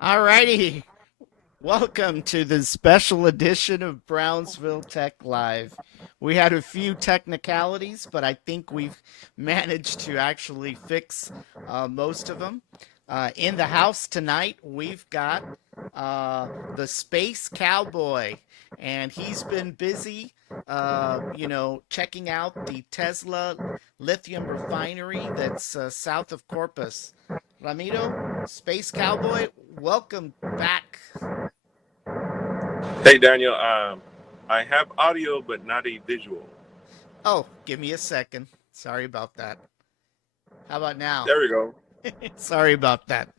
All righty. Welcome to the special edition of Brownsville Tech Live. We had a few technicalities, but I think we've managed to actually fix most of them. In the house tonight, we've got the Space Cowboy, and he's been busy, checking out the Tesla Lithium Refinery that's south of Corpus. Ramiro, Space Cowboy, welcome back. Hey Daniel, I have audio but not a visual. Oh, give me a second. Sorry about that. How about now? There we go. Sorry about that.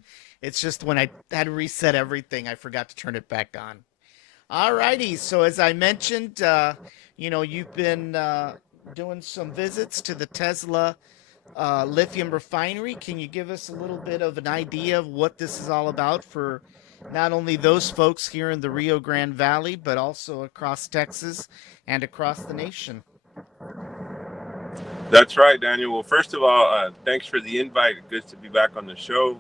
It's just when I had to reset everything, I forgot to turn it back on. Alrighty, so as I mentioned, you've been doing some visits to the Tesla lithium refinery. Can you give us a little bit of an idea of what this is all about for not only those folks here in the Rio Grande Valley, but also across Texas and across the nation? That's right, Daniel. Well, first of all, thanks for the invite. Good to be back on the show.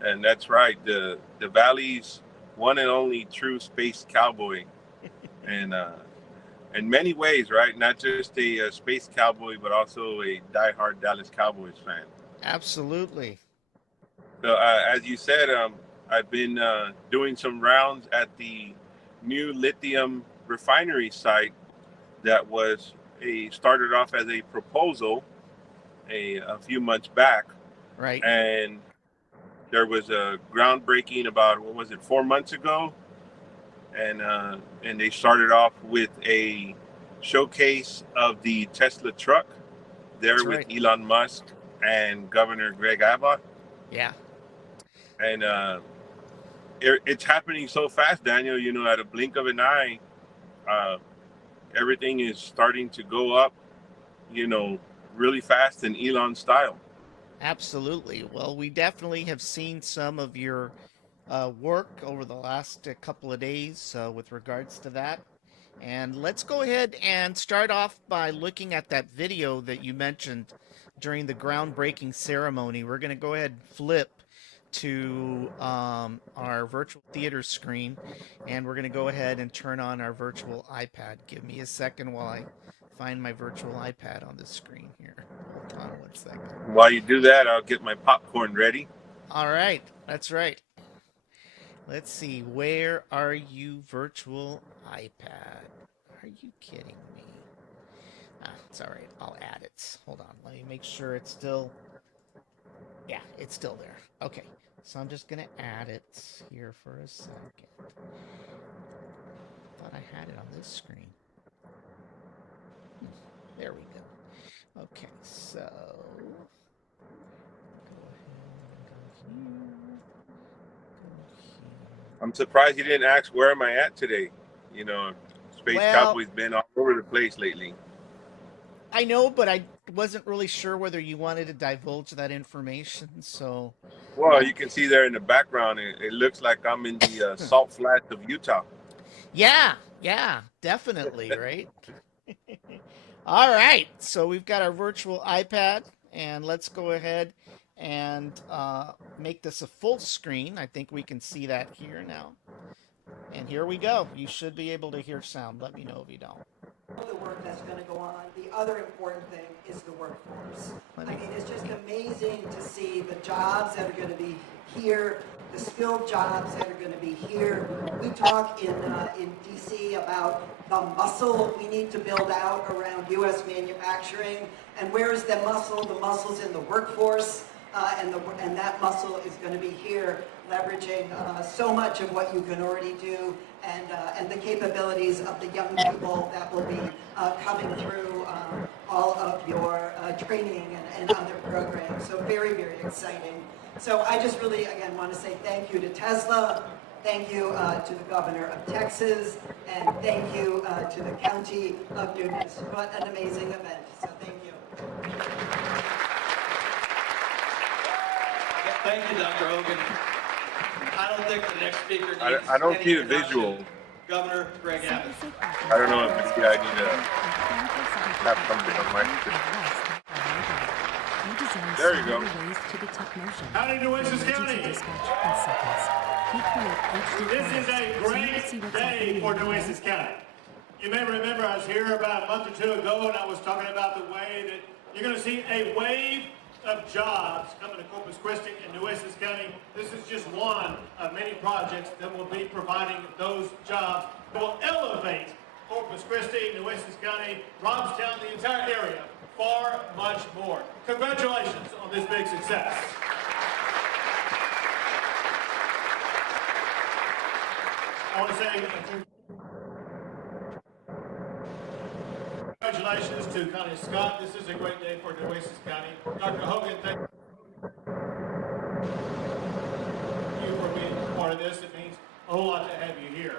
And that's right, the Valley's one and only true space cowboy, and in many ways, right? Not just a space cowboy, but also a diehard Dallas Cowboys fan. Absolutely. So, as you said, I've been doing some rounds at the new lithium refinery site that was started off as a proposal a few months back, Right. and there was a groundbreaking about what was it 4 months ago, and they started off with a showcase of the Tesla truck That's there with right. Elon Musk and Governor Greg Abbott, Yeah. and it's happening so fast, Daniel. You know, at a blink of an eye, uh, everything is starting to go up. You know, really fast in Elon style. Absolutely. Well, we definitely have seen some of your work over the last couple of days with regards to that. And let's go ahead and start off by looking at that video that you mentioned during the groundbreaking ceremony. We're going to go ahead and flip to our virtual theater screen, and we're going to go ahead and turn on our virtual iPad. Give me a second while I find my virtual iPad on the screen here. Hold on one second. While you do that, I'll get my popcorn ready. All right, that's right. Let's see, where are you, virtual iPad? Are you kidding me? It's all right. I'll add it. Hold on. Let me make sure it's still. Yeah, it's still there. Okay. So I'm just going to add it here for a second. Thought I had it on this screen. There we go. Okay, so go ahead and go here. I'm surprised you didn't ask where am I at today. You know, Space Well, Cowboy's been all over the place lately. I know, but I wasn't really sure whether you wanted to divulge that information. So, Well, uh, you can see there in the background, it looks like I'm in the salt flats of Utah. yeah, definitely, right? All right, so we've got our virtual iPad, and let's go ahead and make this a full screen. I think we can see that here now. And here we go. You should be able to hear sound. Let me know if you don't. The work that's going to go on. The other important thing is the workforce. Let I me. mean, it's just amazing to see the jobs that are going to be here, the skilled jobs that are going to be here. We talk in DC about the muscle we need to build out around U.S. manufacturing. And where is the muscle? The muscle's in the workforce. And that muscle is going to be here, leveraging so much of what you can already do, and the capabilities of the young people that will be coming through all of your training and other programs. So very, very exciting. So I just really, again, want to say thank you to Tesla, thank you to the governor of Texas, and thank you to the county of Nunez. What an amazing event. So thank you. Thank you, Dr. Hogan. I don't think the next speaker needs I don't any see the introduction. visual. Governor Greg Abbott. I don't know if maybe I need to have something on my. designs There you smarter go. ways to detect motion. Howdy, Nueces for emergency County. dispatch in seconds. We create HD This files is a so you can great see what's day happening for in your Nueces home. County. You may remember I was here about a month or two ago and I was talking about the way that you're going to see a wave of jobs coming to Corpus Christi and Nueces County. This is just one of many projects that will be providing those jobs that will elevate Corpus Christi, Nueces County, Robstown, the entire area, far much more. Congratulations on this big success. I want to say congratulations to Connie Scott. This is a great day for Nueces County. Dr. Hogan, thank you for being part of this. It means a whole lot to have you here.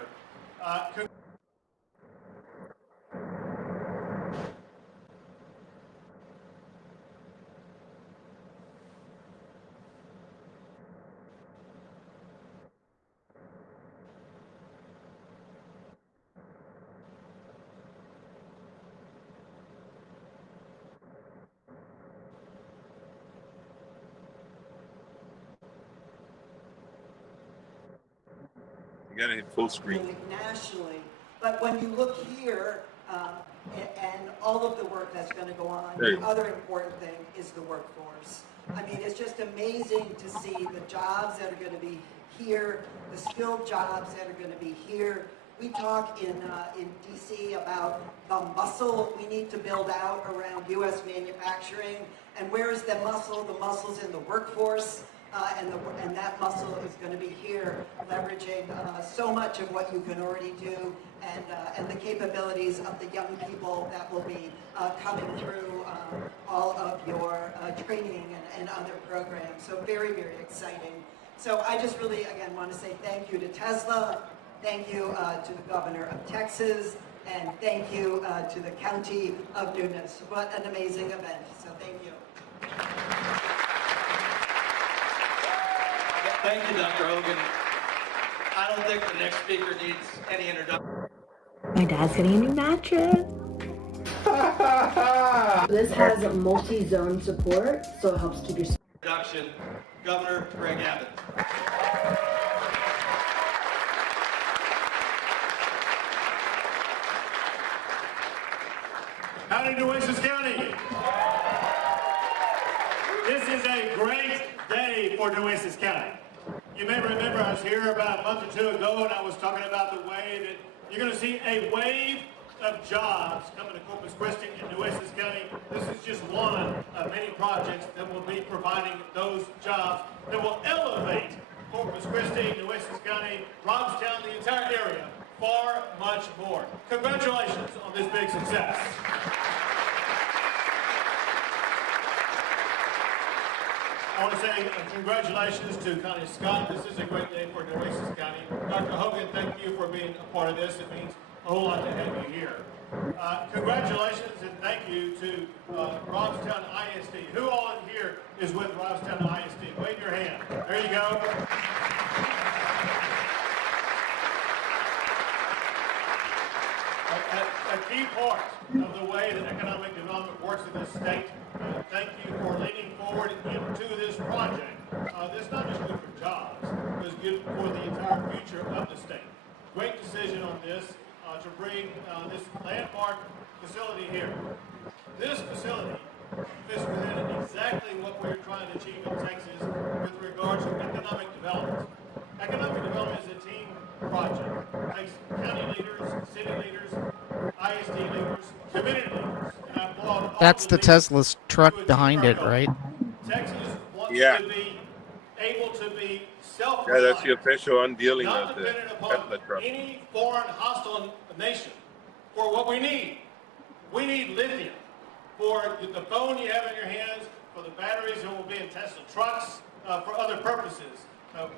You gotta hit full screen. Nationally, but when you look here, and all of the work that's going to go on, There you the go. other important thing is the workforce. I mean, it's just amazing to see the jobs that are going to be here, the skilled jobs that are going to be here. We talk in DC about the muscle we need to build out around U.S. manufacturing. And where is the muscle? The muscle's in the workforce. And that muscle is going to be here, leveraging so much of what you can already do, and the capabilities of the young people that will be coming through all of your training and other programs. So very, very exciting. So I just really, again, want to say thank you to Tesla, thank you to the governor of Texas, and thank you to the county of Nunez. What an amazing event. So thank you. Thank you, Dr. Hogan. I don't think the next speaker needs any introduction. My dad's getting a new mattress. This has multi-zone support, so it helps keep your Governor Greg Abbott. Howdy, Nueces County. This is a great day for Nueces County. You may remember I was here about a month or two ago and I was talking about the way that you're going to see a wave of jobs coming to Corpus Christi and Nueces County. This is just one of many projects that will be providing those jobs that will elevate Corpus Christi, Nueces County, Robstown, the entire area, far much more. Congratulations on this big success. I want to say congratulations to Connie Scott. This is a great day for Nueces County. Dr. Hogan, thank you for being a part of this. It means a whole lot to have you here. Congratulations and thank you to Robstown ISD. Who all in here is with Robstown ISD? Wave your hand. There you go. A key part of the way that economic development works in this state. Thank you for leaning forward into this project. This is not just good for jobs, but it's good for the entire future of the state. Great decision on this to bring this landmark facility here. This facility fits within exactly what we're trying to achieve in Texas with regards to economic development. Economic development is a team project. It takes county leaders, city leaders, ISD leaders, community leaders. And I applaud all That's the leaders Tesla's truck to achieve behind our it, goal. right? Texas wants Yeah. to be able to be Yeah, self-reliant. that's the official unveiling Not of the dependent upon Tesla truck. any foreign hostile nation for what we need. We need lithium for the phone you have in your hands, for the batteries that will be in Tesla trucks, for other purposes.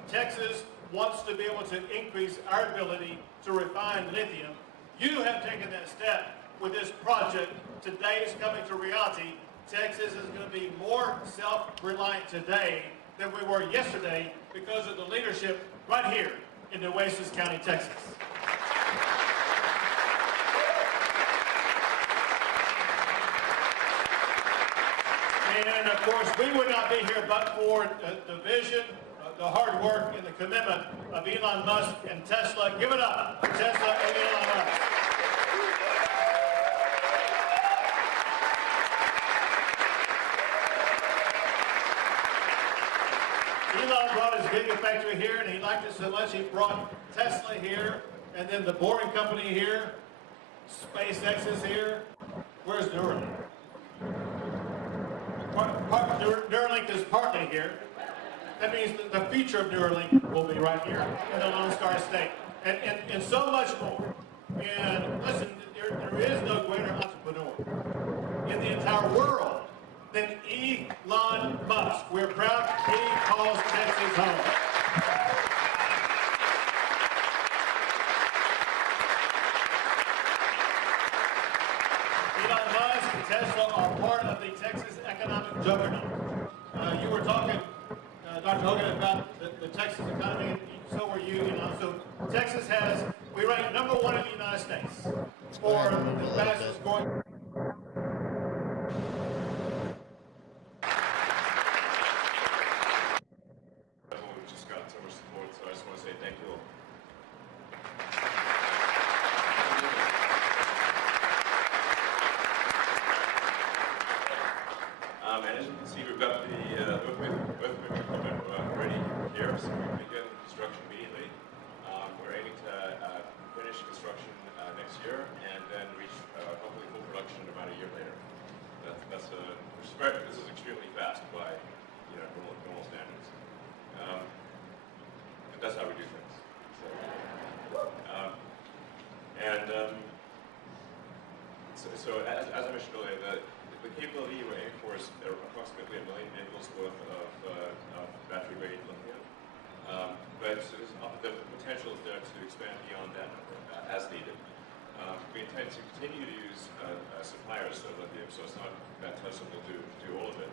Texas wants to be able to increase our ability to refine lithium. You have taken that step with this project. Today is coming to reality. Texas is going to be more self-reliant today than we were yesterday because of the leadership right here in Nueces County, Texas. And course, we would not be here but for the vision, the hard work, and the commitment of Elon Musk and Tesla. Give it up for Tesla and Elon Musk. Elon brought his gigafactory here, and he liked it so much he brought Tesla here, and then the Boring Company here, SpaceX is here. Where's Neuralink? Neuralink is partly here. That means that the future of Neuralink will be right here in the Lone Star State, and so much more. And listen, there is no greater entrepreneur in the entire world than Elon Musk. We're proud he calls Texas home. Elon Musk and Tesla are part of the Texas economic juggernaut. You were talking, Dr. Hogan, about the Texas economy, and so were you. So Texas we rank #1 in the United States for the fastest growing. We've just gotten so much support, so I just want to say thank you all. And as you can see, we've got the earthquake equipment ready here, so we can begin construction immediately. We're aiming to finish construction next year and then reach hopefully full production about a year later. This is extremely fast by normal standards. And that's how we do things. So as I mentioned earlier, the capability we're aiming for is approximately 1 million vehicles worth of battery-grade lithium. But the potential is there to expand beyond that number as needed. We intend to continue to use suppliers of lithium, so it's not that Tesla will do all of it.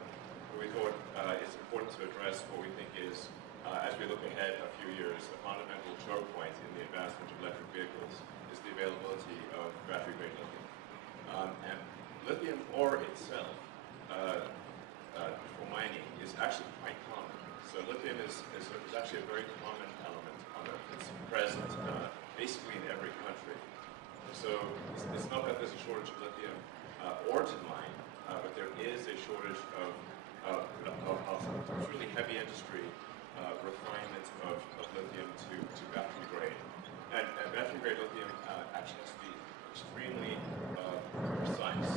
But we thought it's important to address what we think is, as we look ahead a few years, a fundamental choke point in the advancement of electric vehicles is the availability of battery-grade lithium. And lithium ore itself, for mining, is actually quite common. So lithium is actually a very common element on Earth. It's present basically in every country. So it's not that there's a shortage of lithium ore to mine, but there is a shortage of really heavy industry refinement of lithium to battery grade. And battery grade lithium actually has to be extremely precise,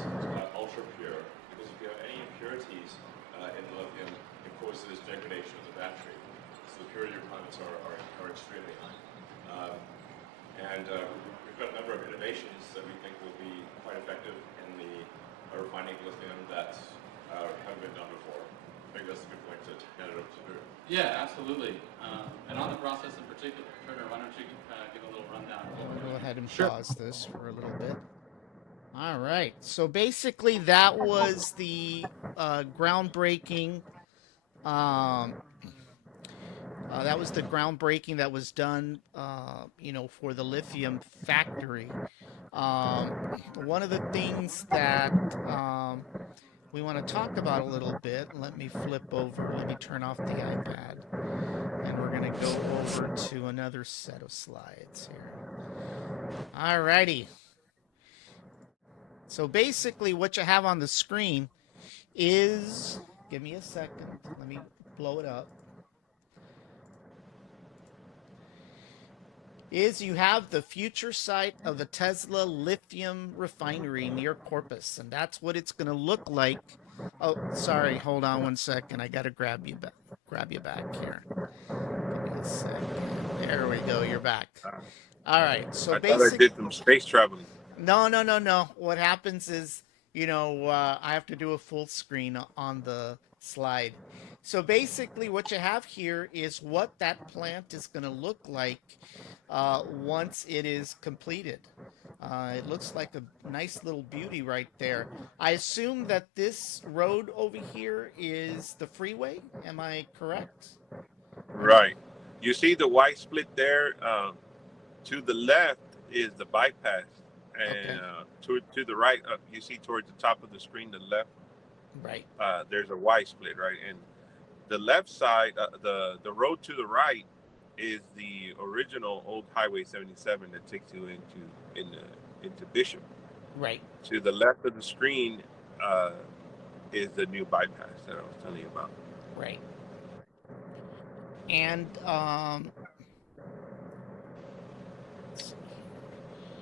ultra pure, because if you have any impurities in the lithium, it causes degradation of the battery. So the purity requirements are extremely high. We've got a number of innovations that we think will be quite effective in the refining of lithium that haven't been done before. I think that's a good point to hand it over to Drew. Yeah, absolutely. And on the process in particular, Turner, why don't you give a little rundown of what we're Go doing? ahead and pause this for a little bit. All right. So basically, that was the groundbreaking. That was the groundbreaking that was done, for the lithium factory. One of the things that we want to talk about a little bit. Let me flip over. Let me turn off the iPad, and we're going to go over to another set of slides here. All righty. So basically what you have on the screen is, give me a second, let me blow it up, is you have the future site of the Tesla Lithium Refinery near Corpus, and that's what it's going to look like. Oh, sorry, hold on one second, I got to grab you back here. Give me a second. There we go, you're back. All right, so I thought I did some space traveling. No. What happens is, I have to do a full screen on the slide. So basically what you have here is what that plant is going to look like once it is completed. It looks like a nice little beauty right there. I assume that this road over here is the freeway. Am I correct? Right. You see the white split there? To the left is the bypass. And Okay. to the right, you see towards the top of the screen, the left, Right. There's a Y split, right? And the left side, the road to the right, is the original old Highway 77 that takes you into Bishop. Right. To the left of the screen is the new bypass that I was telling you about. Right. And let's see here.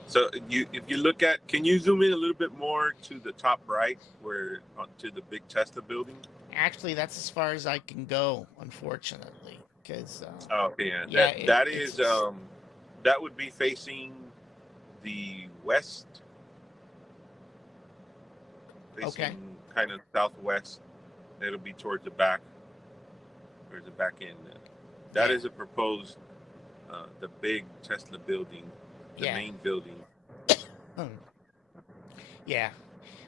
So if you look at, can you zoom in a little bit more to the top right, where to the big Tesla building? Actually, that's as far as I can go, unfortunately, because Okay, yeah, yeah, that it's is that would be facing the west, facing okay. kind of southwest. It'll be towards the back end. That Yeah. is a proposed, the big Tesla building, the Yeah. main building. Yeah.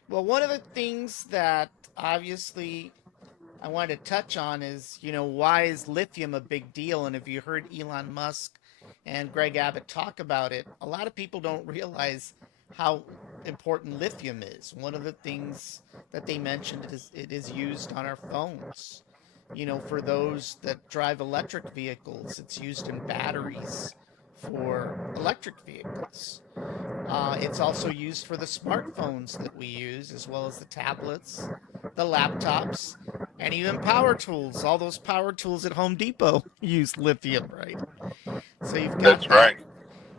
Well, one of the things that obviously I wanted to touch on is, why is lithium a big deal? And if you heard Elon Musk and Greg Abbott talk about it, a lot of people don't realize how important lithium is. One of the things that they mentioned is it is used on our phones. For those that drive electric vehicles, it's used in batteries for electric vehicles. It's also used for the smartphones that we use, as well as the tablets, the laptops, and even power tools. All those power tools at Home Depot use lithium, right? So you've got That's that. right.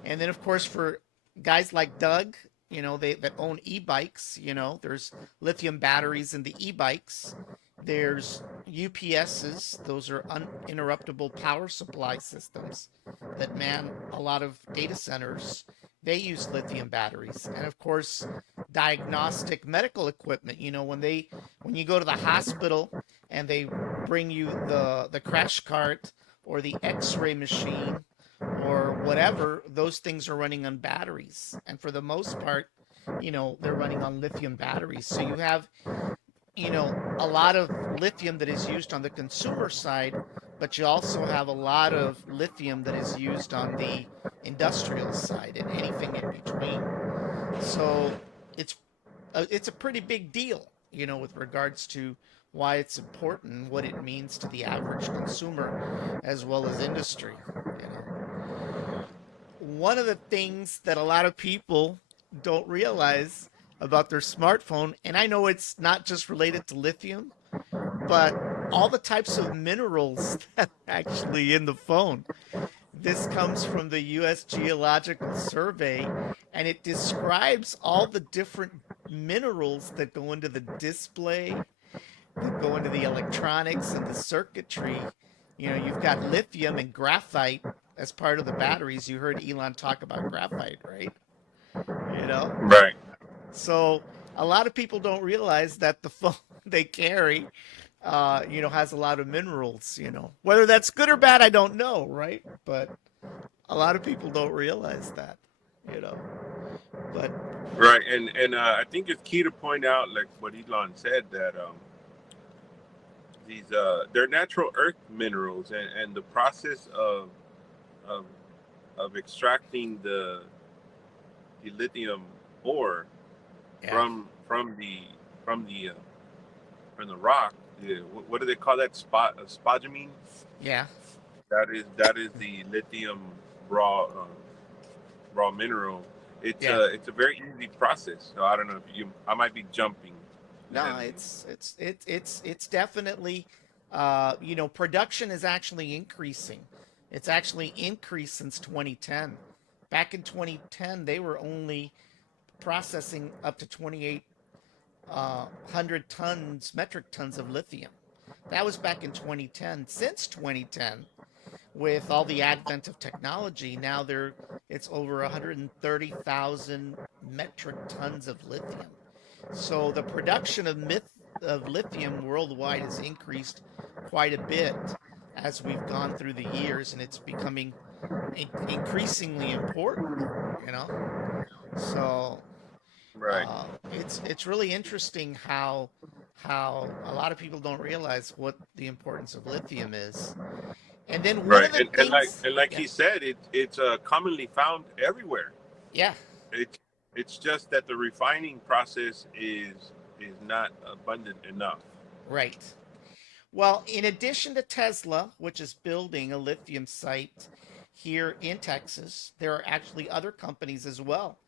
And then, of course, for guys like Doug, they that own e-bikes, there's lithium batteries in the e-bikes. There's UPSs, those are uninterruptible power supply systems that man a lot of data centers. They use lithium batteries. And of course, diagnostic medical equipment, when you go to the hospital and they bring you the crash cart or the x-ray machine or whatever, those things are running on batteries. And for the most part, they're running on lithium batteries. So you have, a lot of lithium that is used on the consumer side, but you also have a lot of lithium that is used on the industrial side and anything in between. So it's it's a pretty big deal, with regards to why it's important, what it means to the average consumer, as well as industry. You know, one of the things that a lot of people don't realize about their smartphone, and I know it's not just related to lithium, but all the types of minerals that are actually in the phone. This comes from the U.S. Geological Survey, and it describes all the different minerals that go into the display, that go into the electronics and the circuitry. You've got lithium and graphite as part of the batteries. You heard Elon talk about graphite, right? You know? Right. So a lot of people don't realize that the phone they carry, has a lot of minerals. Whether that's good or bad, I don't know, right? But a lot of people don't realize that, you know. But Right. And I think it's key to point out, like what Elon said, that these they're natural earth minerals, and the process of extracting the lithium ore yeah, from the from the from the rock. What do they call that? Spodumene. yeah, That is the lithium raw mineral. yeah. It's a very easy process. So I don't know if I might be jumping. No, heavily. it's definitely, production is actually increasing. It's actually increased since 2010. Back in 2010, they were only processing up to 2,800 metric tons of lithium. That was back in 2010. Since 2010, with all the advent of technology, now it's over 130,000 metric tons of lithium. So the production of lithium worldwide has increased quite a bit as we've gone through the years, and it's becoming increasingly important. You know, so Right. it's really interesting how a lot of people don't realize what the importance of lithium is. And then one Right. of the And things, like yeah, he said, it's commonly found everywhere. yeah, It's just that the refining process is is not abundant enough. Right. Well, in addition to Tesla, which is building a lithium site here in Texas, there are actually other companies as well.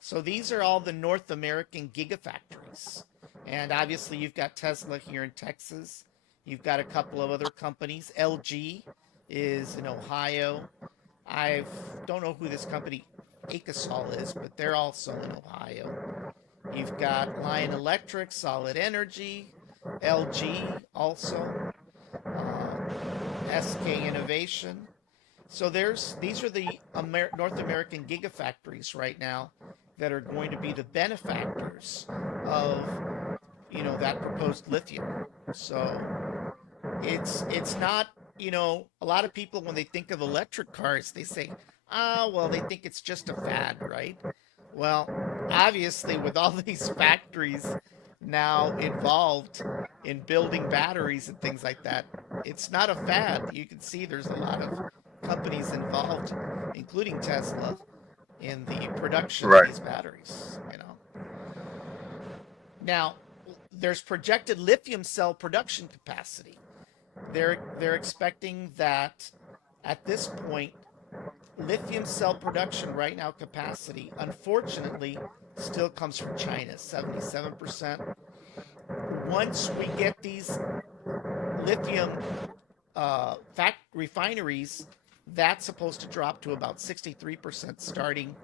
So these are all the North American gigafactories. And obviously, you've got Tesla here in Texas. You've got a couple of other companies. LG is in Ohio. I don't know who this company Akasol is, but they're also in Ohio. You've got Lion Electric, Solid Energy, LG also, SK Innovation. So these are the North American gigafactories right now that are going to be the benefactors of that proposed lithium. So it's not, a lot of people when they think of electric cars, they say, well, they think it's just a fad, right? Well, obviously with all these factories now involved in building batteries and things like that, it's not a fad. You can see there's a lot of companies involved, including Tesla, in the production of Right. these batteries. Now, there's projected lithium cell production capacity. They're expecting that at this point, lithium cell production right now capacity, unfortunately, still comes from China, 77%. Once we get these lithium refineries, that's supposed to drop to about 63% starting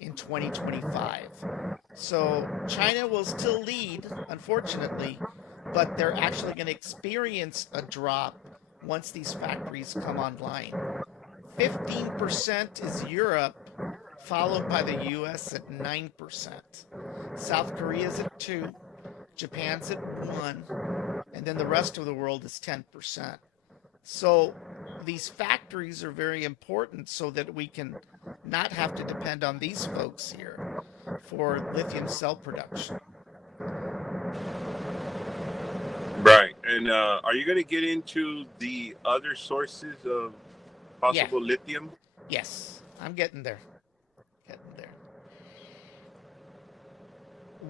in 2025. So China will still lead, unfortunately, but they're actually going to experience a drop once these factories come online. 15% is Europe, followed by the US at 9%. South Korea's at 2%, Japan's at 1%, and then the rest of the world is 10%. So these factories are very important so that we can not have to depend on these folks here for lithium cell production. Right. And are you going to get into the other sources of possible lithium? Yes, I'm getting there.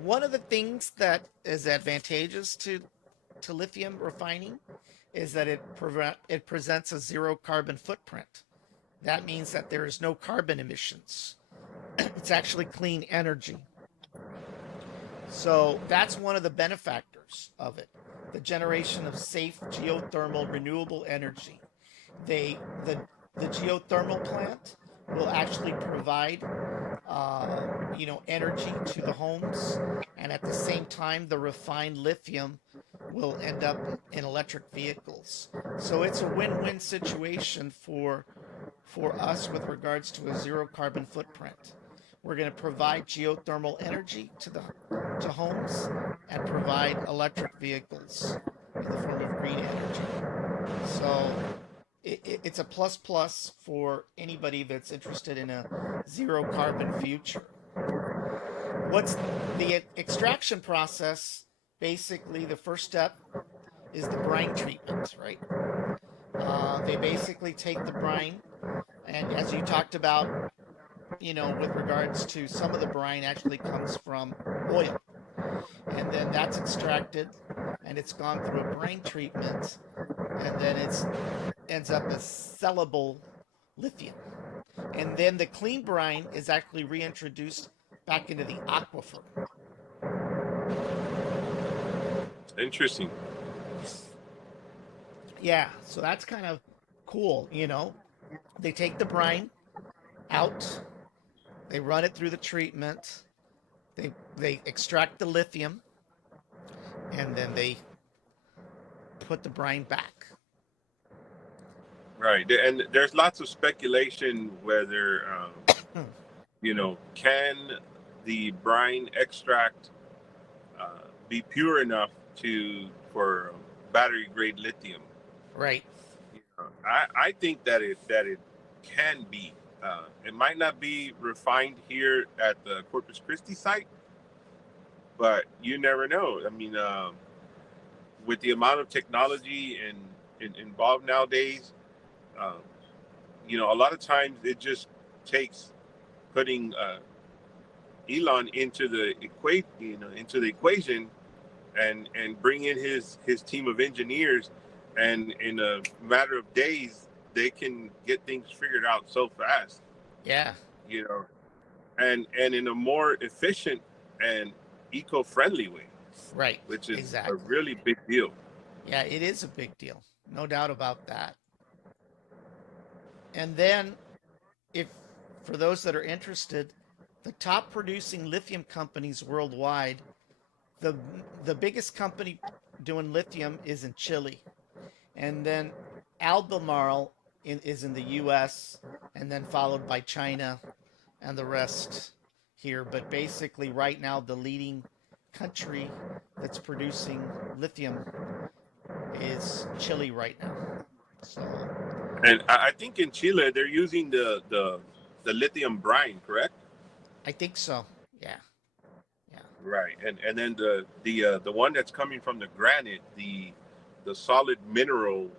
One of the things that is advantageous to lithium refining is that it presents a zero carbon footprint. That means that there is no carbon emissions. It's actually clean energy. So that's one of the benefactors of it, the generation of safe geothermal renewable energy. The geothermal plant will actually provide energy to the homes, and at the same time the refined lithium will end up in electric vehicles. So it's a win-win situation for us with regards to a zero carbon footprint. We're going to provide geothermal energy to homes and provide electric vehicles in the form of green energy. So it's a plus for anybody that's interested in a zero carbon future. What's the extraction process? Basically, the first step is the brine treatment, right? They basically take the brine, and as you talked about, with regards to some of the brine actually comes from oil, and then that's extracted, and it's gone through a brine treatment, and then it ends up as sellable lithium. And then the clean brine is actually reintroduced back into the aquifer. Interesting. Yeah, so that's kind of cool, They take the brine out, they run it through the treatment, they extract the lithium, and then they put the brine back. Right. And there's lots of speculation whether, can the brine extract be pure enough for battery grade lithium? Right. I think that it can be. It might not be refined here at the Corpus Christi site, but you never know. I mean, with the amount of technology involved nowadays, a lot of times it just takes putting Elon into the equation and bring in his team of engineers, and in a matter of days they can get things figured out so fast, Yeah. you know, and in a more efficient and eco-friendly way, Right. which is a Exactly. really big deal. Yeah, it is a big deal. No doubt about that. And then, if for those that are interested, the top producing lithium companies worldwide, the the biggest company doing lithium is in Chile, and then Albemarle is in the U.S., and then followed by China, and the rest here. But basically, right now, the leading country that's producing lithium is Chile right now. So And I think in Chile they're using the lithium brine, correct? I think so. Yeah. Yeah. Right, and then the one that's coming from the granite, the solid mineral,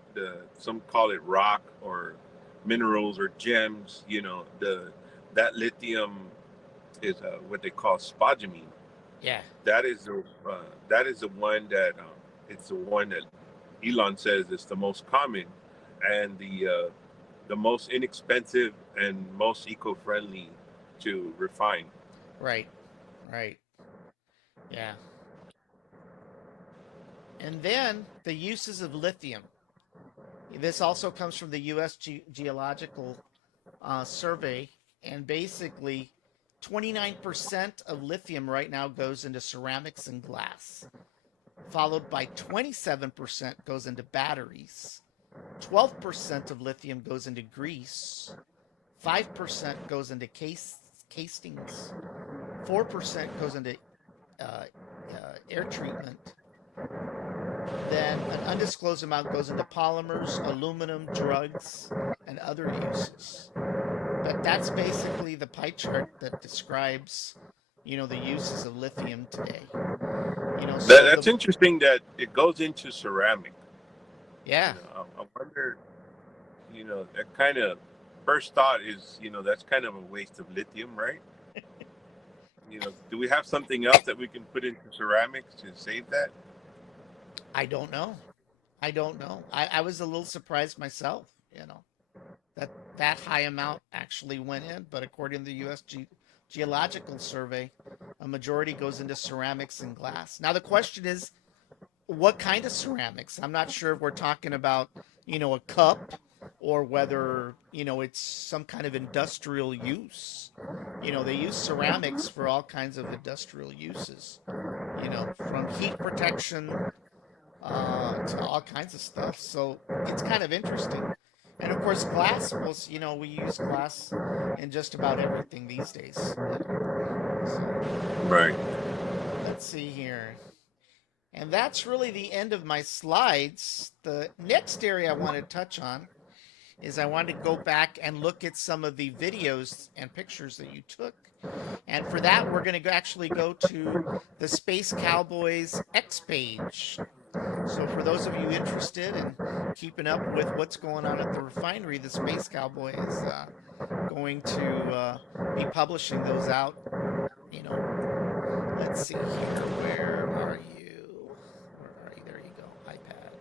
some call it rock or minerals or gems. You know, that lithium is what they call spodumene. Yeah. That is the one that it's the one that Elon says is the most common and the most inexpensive and most eco-friendly to refine. Right. Right. Yeah. And then the uses of lithium. This also comes from the U.S. Geological Survey, and basically, 29% of lithium right now goes into ceramics and glass, followed by 27% goes into batteries, 12% of lithium goes into grease, 5% goes into castings, 4% goes into air treatment. Then an undisclosed amount goes into polymers, aluminum, drugs, and other uses. But that's basically the pie chart that describes, the uses of lithium today. That's interesting that it goes into ceramic. Yeah. I wonder, that kind of first thought is, that's kind of a waste of lithium, right? Do we have something else that we can put into ceramics to save that? I don't know. I was a little surprised myself, that high amount actually went in, but according to the U.S. Geological Survey, a majority goes into ceramics and glass. Now the question is, what kind of ceramics? I'm not sure if we're talking about, a cup, or whether, it's some kind of industrial use. They use ceramics for all kinds of industrial uses, from heat protection to all kinds of stuff. So it's kind of interesting. And of course, glass was, we use glass in just about everything these days. So, Right. let's see here. And that's really the end of my slides. The next area I want to touch on is I want to go back and look at some of the videos and pictures that you took. And for that, we're going to actually go to the Space Cowboys X page. So for those of you interested in keeping up with what's going on at the refinery, the Space Cowboy is going to be publishing those out. Let's see here. Where are you? There you go. iPad.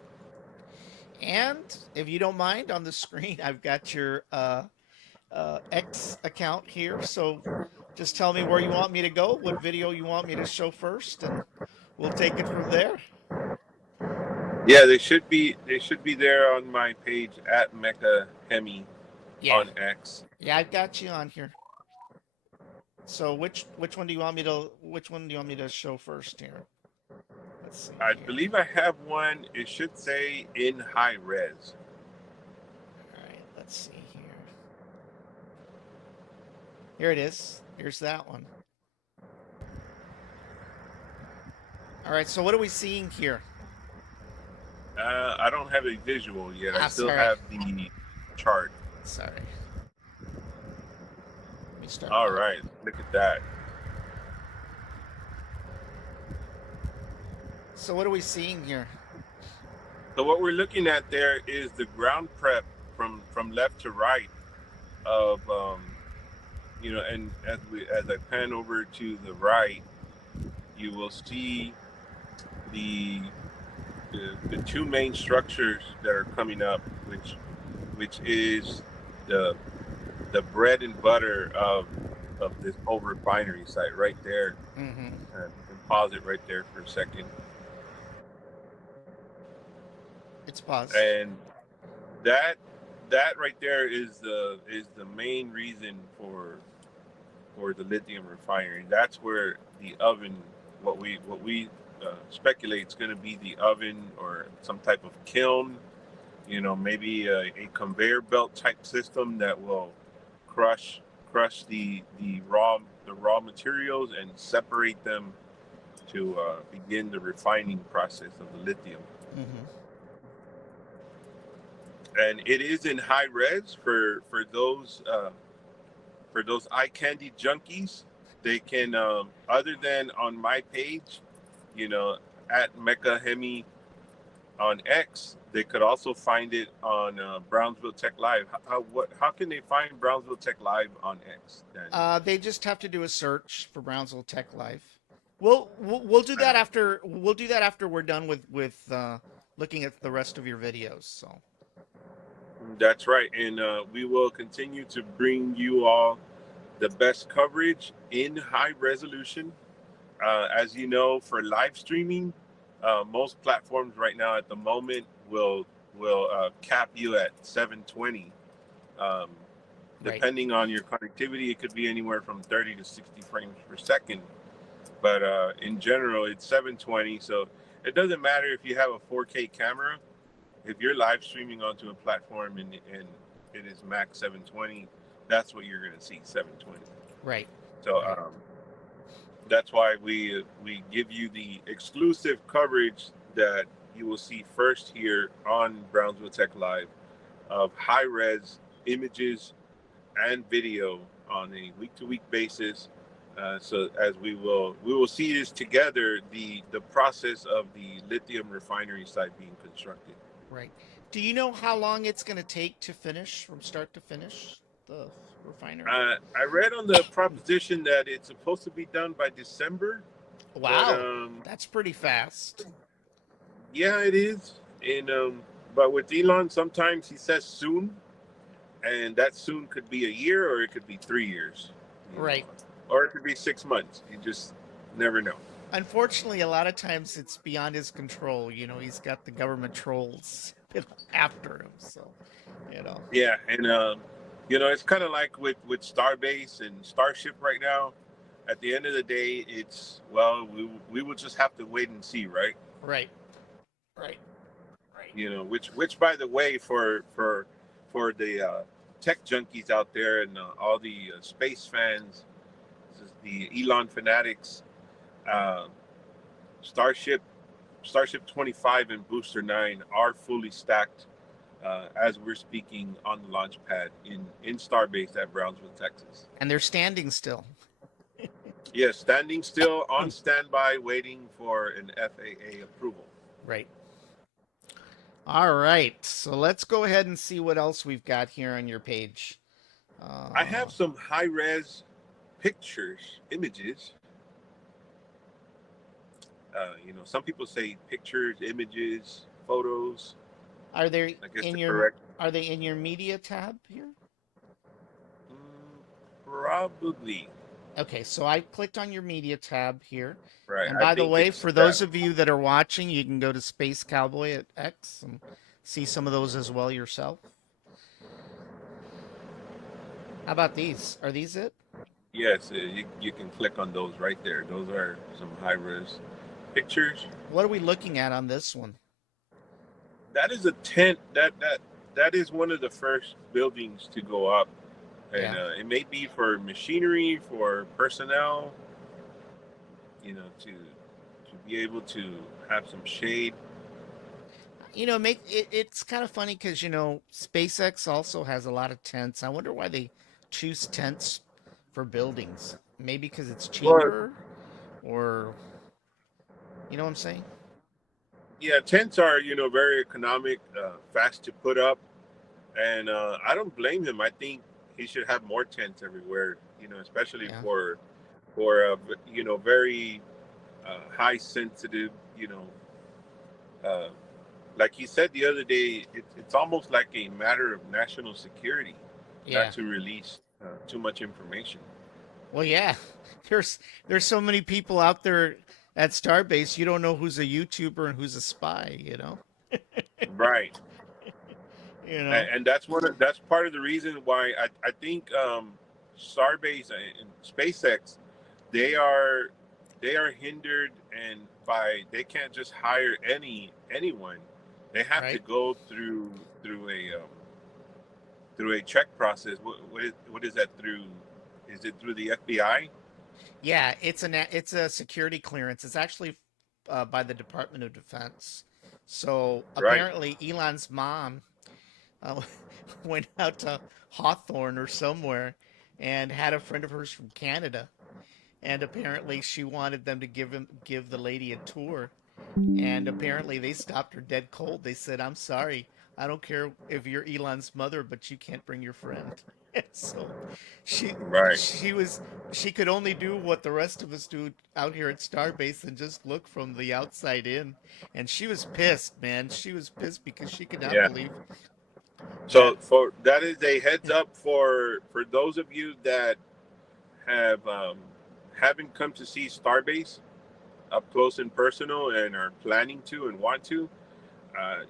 And if you don't mind, on the screen, I've got your X account here. So just tell me where you want me to go, what video you want me to show first, and we'll take it from there. Yeah, they should be there on my page at Mecha Hemi on X. Yeah, I've got you on here. So which one do you want me to show first here? Let's see. I believe I have one. It should say in high res. All right, let's see here. Here it is. Here's that one. All right, so what are we seeing here? I don't have a visual yet. I still sorry. have the chart. Sorry. Let me start. All right, look at that. So what are we seeing here? So what we're looking at there is the ground prep from left to right of and as I pan over to the right, you will see the the two main structures that are coming up, which is the bread and butter of this whole refinery site right there. Mm-hmm. You can pause it right there for a second. It's paused. And that that right there is the main reason for the lithium refinery. That's where the oven, what we speculate is going to be the oven or some type of kiln. Maybe a conveyor belt type system that will crush the raw materials and separate them to begin the refining process of the lithium. Mm-hmm. And it is in high res for those eye candy junkies. They can, other than on my page, at Mecca Hemi on X, they could also find it on Brownsville Tech Live. How can they find Brownsville Tech Live on X, Danny? They just have to do a search for Brownsville Tech Live. We'll do that after we're done with looking at the rest of your videos. So That's right, and we will continue to bring you all the best coverage in high resolution. As you know, for live streaming, most platforms right now at the moment will cap you at 720. Um, right. Depending on your connectivity, it could be anywhere from 30 to 60 frames per second. But in general, it's 720. So it doesn't matter if you have a 4K camera. If you're live streaming onto a platform and it is max 720, that's what you're going to see, 720. Right. So that's why we give you the exclusive coverage that you will see first here on Brownsville Tech Live of high res images and video on a week-to-week basis. So as we will see this together, the process of the lithium refinery site being constructed. Right. Do you know how long it's going to take to finish from start to finish the refinery? I read on the proposition that it's supposed to be done by December. Wow, that's pretty fast. Yeah, it is. And but with Elon, sometimes he says soon, and that soon could be a year or it could be 3 years. Right. Or it could be 6 months. You just never know. Unfortunately, a lot of times it's beyond his control. He's got the government trolls after him. So, Yeah, and it's kind of like with Starbase and Starship right now. At the end of the day, it's we will just have to wait and see, right? Right. Which by the way, for the tech junkies out there and all the space fans, this is the Elon fanatics. Starship 25 and Booster 9 are fully stacked as we're speaking on the launch pad in Starbase at Brownsville, Texas. And they're standing still. Yes, standing still on standby, waiting for an FAA approval. Right. All right. So let's go ahead and see what else we've got here on your page. I have some high-res pictures, images. Some people say pictures, images, photos. Are they I guess in the your correct. Are they in your media tab here? Probably. Okay, so I clicked on your media tab here. Right. And by the way, for those of you that are watching, you can go to Space Cowboy at X and see some of those as well yourself. How about these? Are these it? Yes, you can click on those right there. Those are some high-res pictures. What are we looking at on this one? That is a tent. That is one of the first buildings to go up, and it may be for machinery, for personnel. To be able to have some shade. It's kind of funny because SpaceX also has a lot of tents. I wonder why they choose tents for buildings. Maybe because it's cheaper, or you know what I'm saying? Yeah, tents are very economic, fast to put up, and I don't blame him. I think he should have more tents everywhere. Especially for very high sensitive uh, like you said the other day, it's almost like a matter of national security not Yeah. to release too much information. Well, yeah. There's there's so many people out there at Starbase. You don't know who's a YouTuber and who's a spy. You know. Right. You know. And that's part of the reason why I think Starbase and SpaceX they are they are hindered and by they can't just hire anyone. They have to Right. go through a check process. What is that through? Is it through the FBI? Yeah. It's a security clearance. It's actually by the Department of Defense. So Right. apparently, Elon's mom uh, went out to Hawthorne or somewhere and had a friend of hers from Canada, and apparently she wanted them to give the lady a tour, and apparently they stopped her dead cold. They said, "I'm sorry, I don't care if you're Elon's mother, but you can't bring your friend." So she Right. she was she could only do what the rest of us do out here at Starbase and just look from the outside in. And she was pissed, man. She was pissed because she could not Yeah. believe So that. for that is a heads up for those of you that have haven't come to see Starbase up close and personal and are planning to and want to,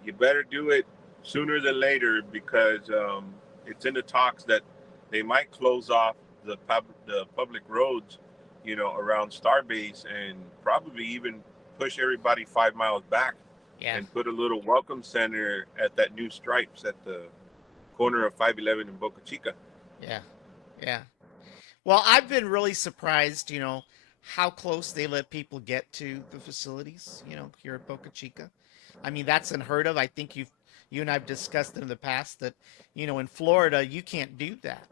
you better do it sooner than later because it's in the talks that they might close off the public roads, you know, around Starbase and probably even push everybody 5 miles back Yeah, and put a little welcome center at that new Stripes at the corner of 511 in Boca Chica. yeah, yeah. Well, I've been really surprised, how close they let people get to the facilities, here at Boca Chica. I mean, that's unheard of. I think you and I've discussed in the past that, in Florida, you can't do that.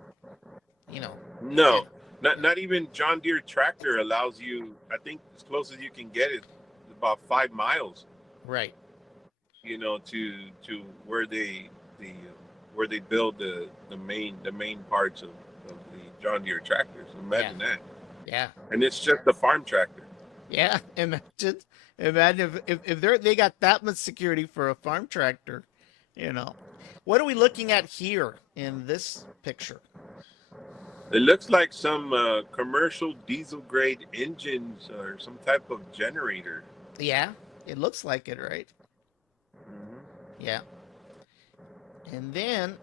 You No, can't. Yeah, not even John Deere tractor allows you. I think as close as you can get is about 5 miles. right. You know, to the where they build the main parts of the John Deere tractors. Yeah, Imagine that, yeah, and it's just a farm tractor. yeah. Imagine if they got that much security for a farm tractor, you know. What are we looking at here in this picture? It looks like some commercial diesel grade engines or some type of generator. Yeah, it looks like it, right? Mhm. Yeah. And then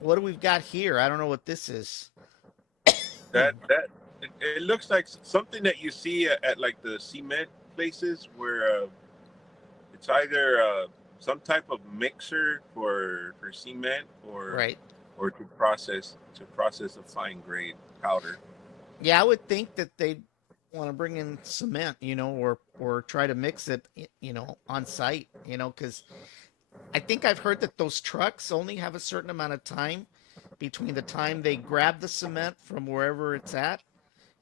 what do we've got here? I don't know what this is. That it looks like something that you see at like the cement places where it's either some type of mixer for cement Right. or to process a fine grade powder. Yeah, I would think that they'd want to bring in cement, or try to mix it, on site, because I think I've heard that those trucks only have a certain amount of time between the time they grab the cement from wherever it's at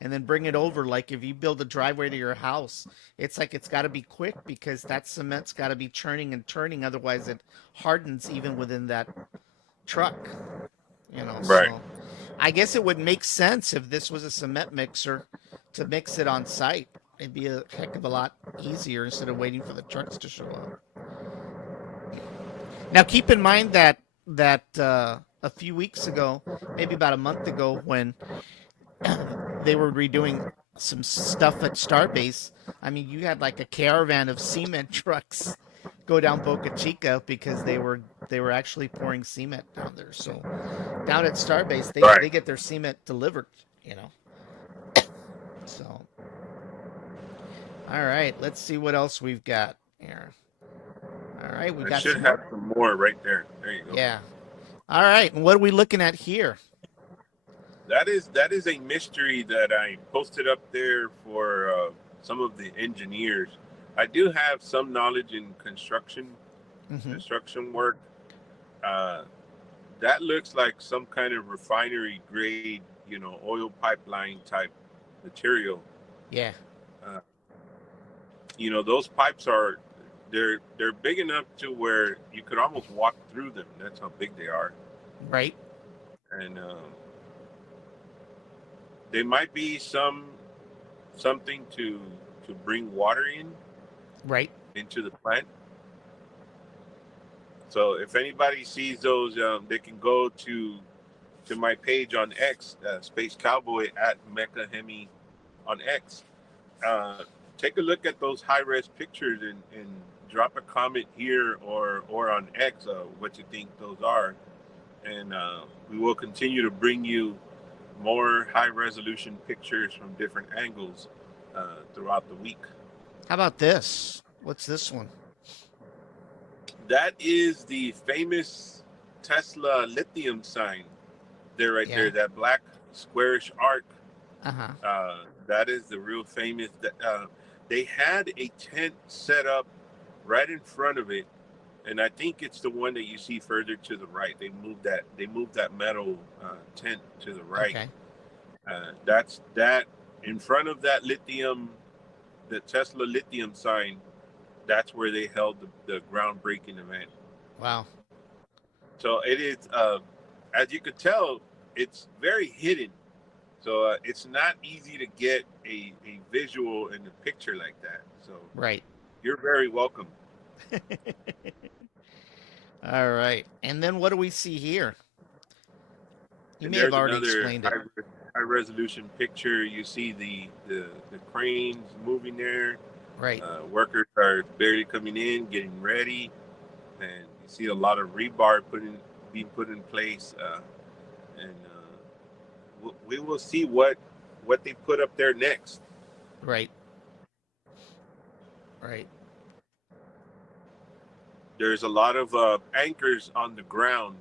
and then bring it over. Like if you build a driveway to your house, it's like it's got to be quick because that cement's got to be churning and turning. Otherwise, it hardens even within that truck, Right. So I guess it would make sense if this was a cement mixer to mix it on site. It'd be a heck of a lot easier instead of waiting for the trucks to show up. Now, keep in mind that a few weeks ago, maybe about a month ago, when they were redoing some stuff at Starbase, I mean, you had like a caravan of cement trucks go down Boca Chica because they were actually pouring cement down there. So down at Starbase, they Right. get their cement delivered. You know. So all right, let's see what else we've got here. All right, we I got should some have more. some more right there. There you go. Yeah. All right, and what are we looking at here? That is a mystery that I posted up there for some of the engineers. I do have some knowledge in Hmm. construction work. Uh, that looks like some kind of refinery grade, you know, oil pipeline type material. Yeah. Uh, you know, those pipes are they're big enough to where you could almost walk through them. That's how big they are, Right. and they might be something to bring water in, Right. into the plant. So if anybody sees those, they can go to my page on X, Space Cowboy at Mecha Hemi on X. Take a look at those high-res pictures and drop a comment here or on X what you think those are, and we will continue to bring you more high-resolution pictures from different angles throughout the week. How about this? What's this one? That is the famous Tesla lithium sign. There, right there, that black squarish arc. That is the real famous. They had a tent set up right in front of it, and I think it's the one that you see further to the right. They moved that metal tent to the right. Okay. That's that in front of that the Tesla lithium sign. That's where they held the groundbreaking event. Wow. So it is, as you could tell, it's very hidden. So it's not easy to get a visual in a picture like that. So Right. you're very welcome. All right. And then what do we see here? You And may have there's already another explained it. high resolution picture. You see the cranes moving there. Right. Workers are barely coming in, getting ready, and you see a lot of rebar being put in place. And we will see what they put up there next. Right. Right. There's a lot of anchors on the ground.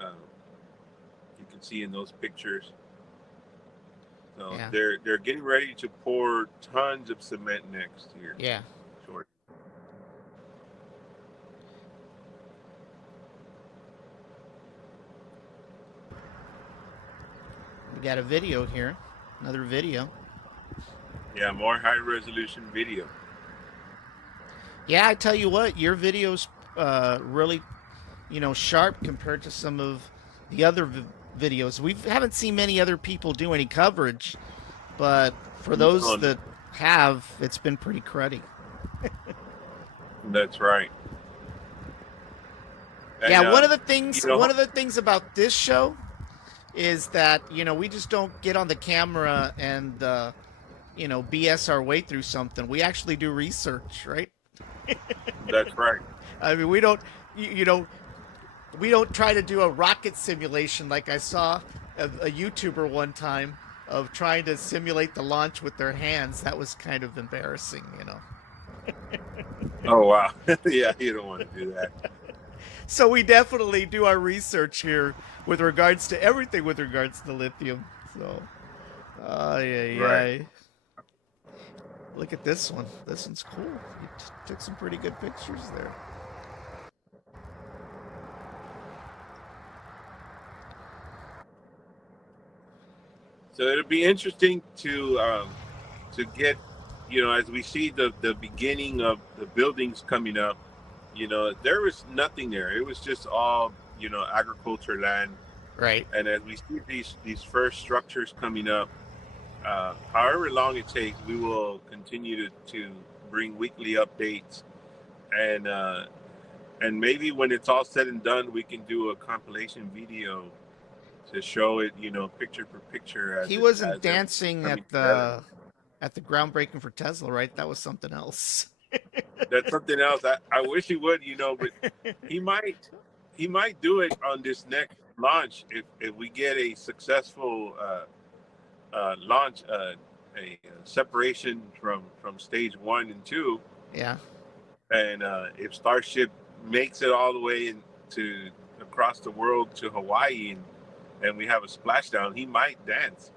You can see in those pictures. So Yeah. they're getting ready to pour tons of cement next year. Yeah. Short. We got a video here. Another video. Yeah, more high resolution video. Yeah, I tell you what, your video's really, sharp compared to some of the other videos. We haven't seen many other people do any coverage, but for those that have, it's been pretty cruddy. That's right. And, yeah, one of the things about this show is that we just don't get on the camera and BS our way through something. We actually do research, right? That's right. I mean, we don't try to do a rocket simulation like I saw a YouTuber one time of trying to simulate the launch with their hands. That was kind of embarrassing, Oh, wow. Yeah, you don't want to do that. So we definitely do our research here with regards to everything with regards to lithium. So, Right. Look at this one. This one's cool. You took some pretty good pictures there. So it'll be interesting to get, as we see the beginning of the buildings coming up, there was nothing there. It was just all, agriculture land. Right. And as we see these first structures coming up, however long it takes, we will continue to bring weekly updates, and maybe when it's all said and done, we can do a compilation video to show it, picture for picture. He wasn't dancing at the groundbreaking for Tesla, right? That was something else. That's something else. I wish he would, but he might do it on this next launch if we get a successful launch, a separation from stage 1 and 2. Yeah. And if Starship makes it all the way across the world to Hawaii and we have a splashdown, he might dance.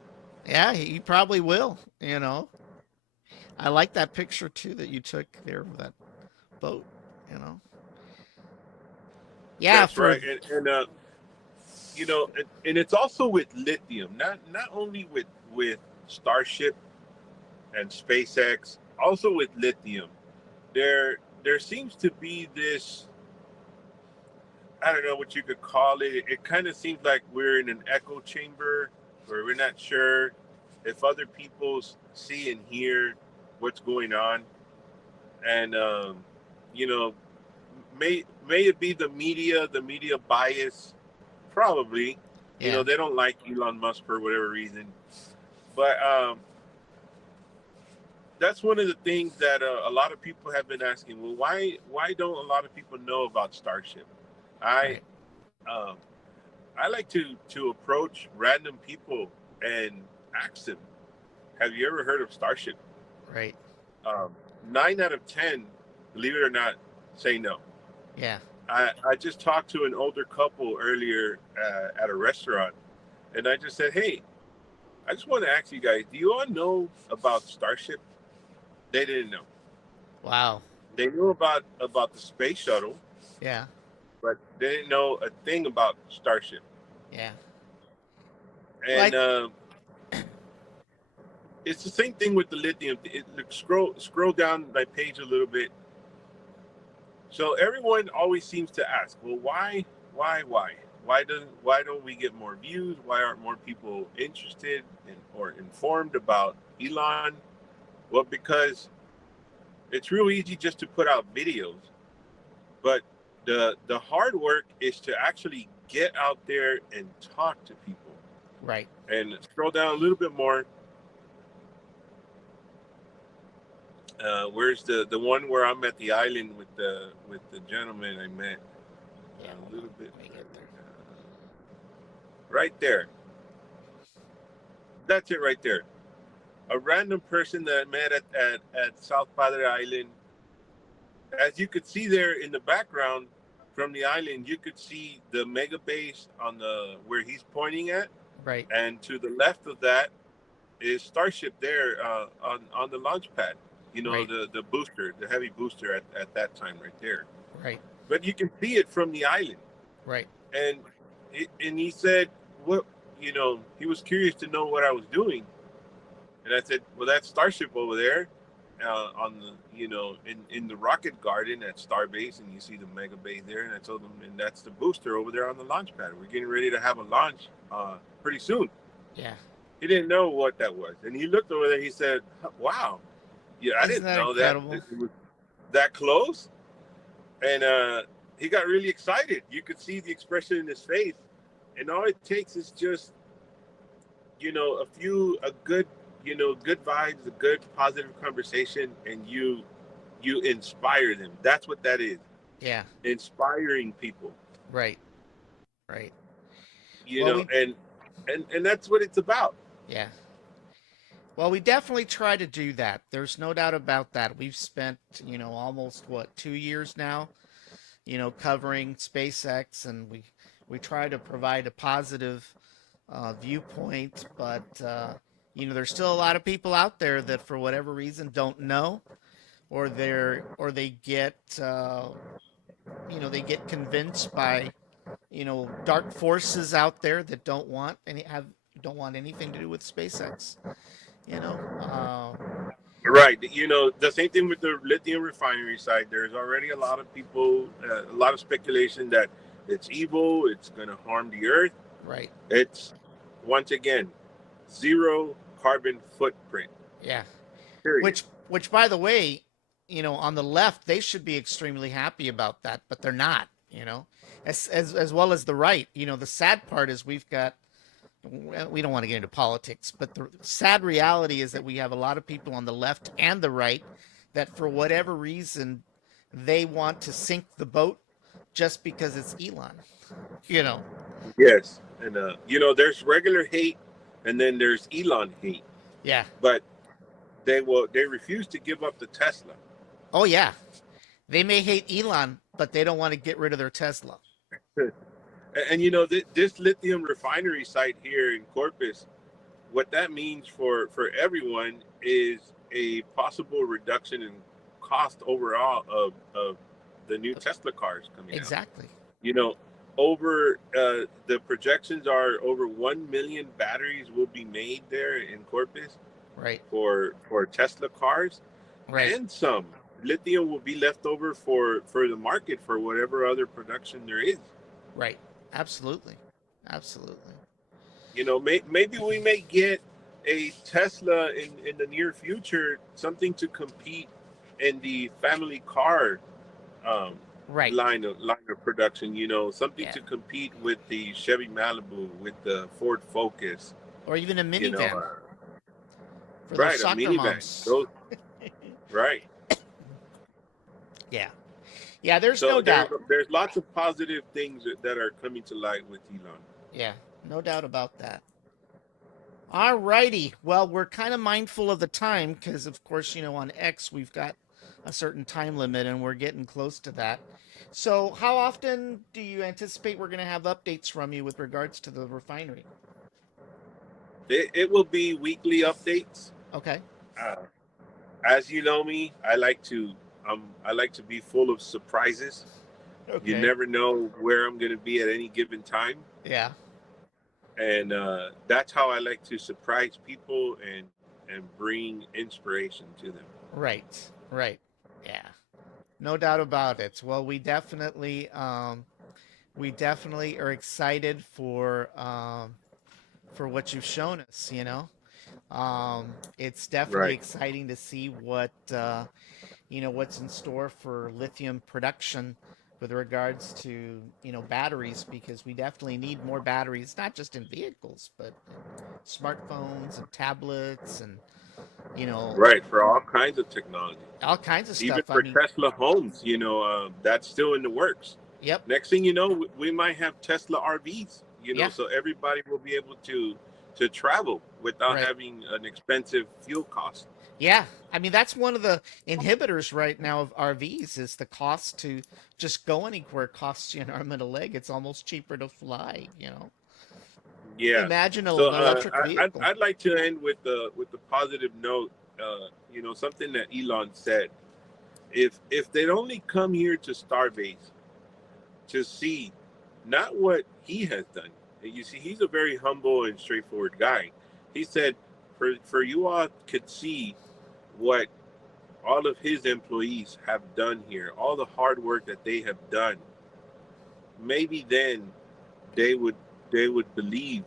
Yeah, he probably will, I like that picture too that you took there of that boat, Yeah, that's right. And and it's also with lithium, not only with Starship and SpaceX, also with lithium. There seems to be this, I don't know what you could call it. It kind of seems like we're in an echo chamber where we're not sure if other people see and hear what's going on. and you know, may it be the media bias, probably. You Yeah. know, they don't like Elon Musk for whatever reason, but that's one of the things that a lot of people have been asking. Well, why don't a lot of people know about Starship? I Right. um, I like to approach random people and ask them, "Have you ever heard of Starship?" Right. Um, 9 out of 10, believe it or not, say no. Yeah. I just talked to an older couple earlier at a restaurant, and I just said, "Hey, I just want to ask you guys, do you all know about Starship?" They didn't know. Wow. They knew about the space shuttle, Yeah. but they didn't know a thing about Starship. Yeah. Well, And it's the same thing with the lithium. Scroll down my page a little bit. So everyone always seems to ask, well, why don't we get more views? Why aren't more people interested or informed about Elon? Well, because it's real easy just to put out videos, but the hard work is to actually get out there and talk to people. right. And scroll down a little bit more. Where's the one where I'm at the island with the gentleman I met? Yeah. A Hold little on. bit Let me get there. right there. That's it right there. A random person that I met at South Padre Island. As you could see there in the background from the island, you could see the mega base on the where he's pointing at, Right. and to the left of that is Starship there on the launch pad. You know, Right. the booster, the heavy booster at that time right there. Right. But you can see it from the island. Right. And and he said, what, he was curious to know what I was doing. And I said, well, that's Starship over there on the, in the rocket garden at Starbase, and you see the mega base there. And I told him, and that's the booster over there on the launch pad. We're getting ready to have a launch pretty soon. Yeah. He didn't know what that was. And he looked over there. He said, wow, yeah, I Isn't didn't that know that incredible? it was that close. And he got really excited. You could see the expression in his face. And all it takes is just, a good, good vibes, a good positive conversation, and you inspire them. That's what that is. Yeah. Inspiring people. Right. Right. You Well, know, we and that's what it's about. yeah. Well, we definitely try to do that. There's no doubt about that. We've spent, almost what, 2 years now, covering SpaceX, and we try to provide a positive viewpoint, but there's still a lot of people out there that, for whatever reason, don't know, or they get, they get convinced by, dark forces out there that don't want anything to do with SpaceX. You know, Right. The same thing with the lithium refinery side. There's already a lot of people, a lot of speculation that it's evil, it's going to harm the earth. right? It's, once again, zero carbon footprint. Yeah. Period. Which, by the way, on the left, they should be extremely happy about that, but they're not. As well as the right. The sad part is we don't want to get into politics, but the sad reality is that we have a lot of people on the left and the right that, for whatever reason, they want to sink the boat just because it's Elon. Yes. And, there's regular hate and then there's Elon hate. Yeah. But they refuse to give up the Tesla. Oh, yeah. They may hate Elon, but they don't want to get rid of their Tesla. And this lithium refinery site here in Corpus, what that means for everyone is a possible reduction in cost overall of the new Tesla cars coming out. Exactly. Over the projections are over 1 million batteries will be made there in Corpus. Right. For Tesla cars. Right. And some lithium will be left over for the market for whatever other production there is. Right. Absolutely. Absolutely. Maybe we may get a Tesla in the near future, something to compete in the family car um, Right. line of production. Something Yeah. to compete with the Chevy Malibu, with the Ford Focus. Or even a You know, minivan for those right, a soccer minivan. moms. Those right. Yeah. Yeah, there's So no there's doubt. there's lots of positive things that are coming to light with Elon. Yeah, no doubt about that. All righty. Well, we're kind of mindful of the time because, of course, on X we've got a certain time limit and we're getting close to that. So, how often do you anticipate we're going to have updates from you with regards to the refinery? It will be weekly updates. Okay. Uh, as you know me, I like to be full of surprises. You Okay. never know where I'm going to be at any given time, Yeah. and that's how I like to surprise people and bring inspiration to them. Right. Right. Yeah. No doubt about it. Well, we definitely are excited for what you've shown us. It's definitely Right. exciting to see what's in store for lithium production with regards to batteries, because we definitely need more batteries, not just in vehicles but in smartphones and tablets and you know Right, for all kinds of technology, all kinds of even stuff. I for mean, Tesla homes. That's still in the works. yep, Next thing you know, we might have Tesla RVs. yeah, So everybody will be able to travel without right. having an expensive fuel cost. Yeah, I mean that's one of the inhibitors right now of RVs is the cost to just go anywhere costs you an arm and a leg. It's almost cheaper to fly. Yeah. Imagine an So electric vehicle. I'd like to end with a positive note. Something that Elon said. If they'd only come here to Starbase to see not what he has done. You see, he's a very humble and straightforward guy. He said, for you all could see what all of his employees have done here, all the hard work that they have done, maybe then they would believe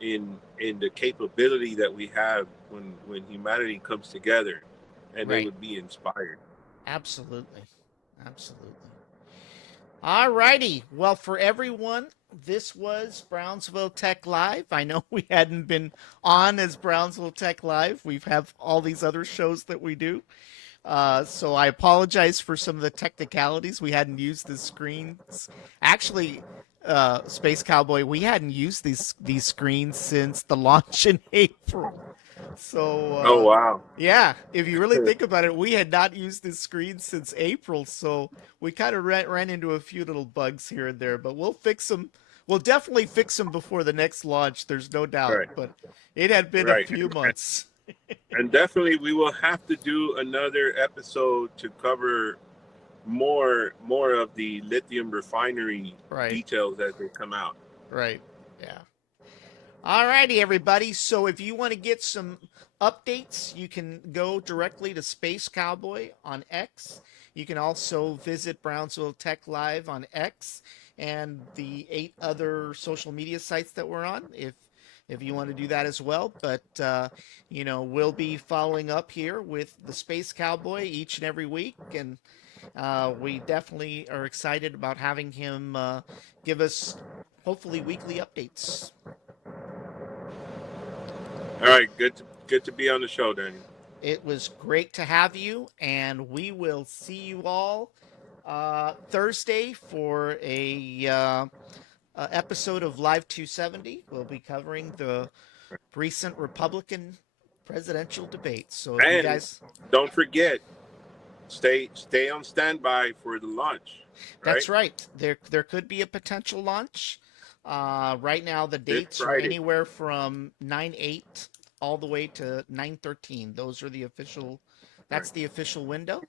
in the capability that we have when humanity comes together, and they Right. would be inspired. Absolutely. Absolutely. All righty. Well, for everyone, this was Brownsville Tech Live. I know we hadn't been on as Brownsville Tech Live. We have all these other shows that we do. So I apologize for some of the technicalities. We hadn't used the screens. Actually, Space Cowboy, we hadn't used these screens since the launch in April. So Oh wow. yeah, if you really think about it, we had not used this screen since April, so we kind of ran into a few little bugs here and there, but we'll fix them. We'll definitely fix them before the next launch. There's no doubt, Right. but it had been a Right. few months. And definitely we will have to do another episode to cover more of the lithium refinery Right, details as they come out. right, yeah. All righty, everybody. So if you want to get some updates, you can go directly to Space Cowboy on X. You can also visit Brownsville Tech Live on X and the 8 other social media sites that we're on. If you want to do that as well, but we'll be following up here with the Space Cowboy each and every week, and we definitely are excited about having him give us hopefully weekly updates. All right, good to be on the show, Danny. It was great to have you, and we will see you all Thursday for a episode of Live 270. We'll be covering the recent Republican presidential debate. So if you And guys, don't forget, stay on standby for the launch. that's Right, right. There could be a potential launch. Right now, the this dates are Friday. anywhere from 9/8 all the way to 9/13. Those are the official. Right. That's the official window.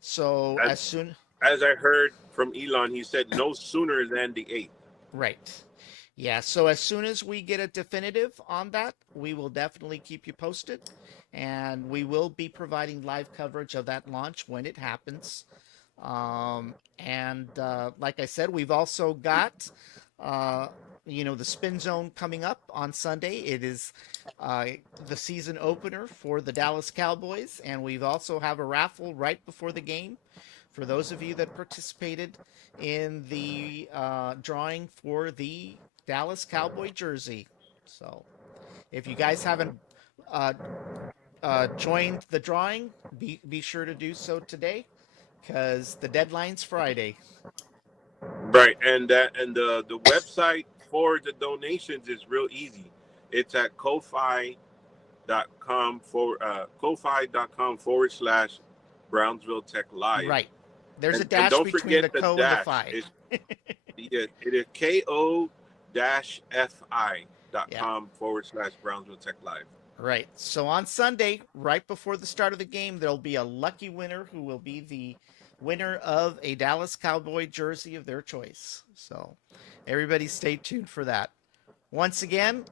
So As as soon, as I heard from Elon, he said no sooner than the 8th. right. Yeah, so as soon as we get a definitive on that, we will definitely keep you posted. And we will be providing live coverage of that launch when it happens. And like I said, we've also got the spin zone coming up on Sunday. It is the season opener for the Dallas Cowboys, and we've also have a raffle right before the game for those of you that participated in the drawing for the Dallas Cowboy jersey. So if you guys haven't uh, joined the drawing, be sure to do so today because the deadline's Friday. Right, and the website for the donations is real easy. It's at ko-fi.com Brownsville Tech Live. Right. There's a And dash don't between the forget the co and the dash. fi. It is ko-fi.com / Brownsville Tech Live. Right. So on Sunday, right before the start of the game, there'll be a lucky winner who will be the winner of a Dallas Cowboy jersey of their choice. So everybody stay tuned for that. Once again,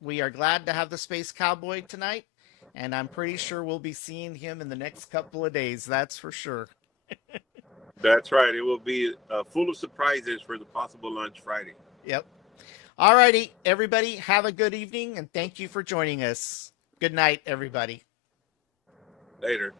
we are glad to have the Space Cowboy tonight, and I'm pretty sure we'll be seeing him in the next couple of days. That's for sure. That's right. It will be full of surprises for the possible lunch Friday. Yep. All righty, everybody, have a good evening, and thank you for joining us. Good night, everybody. Later.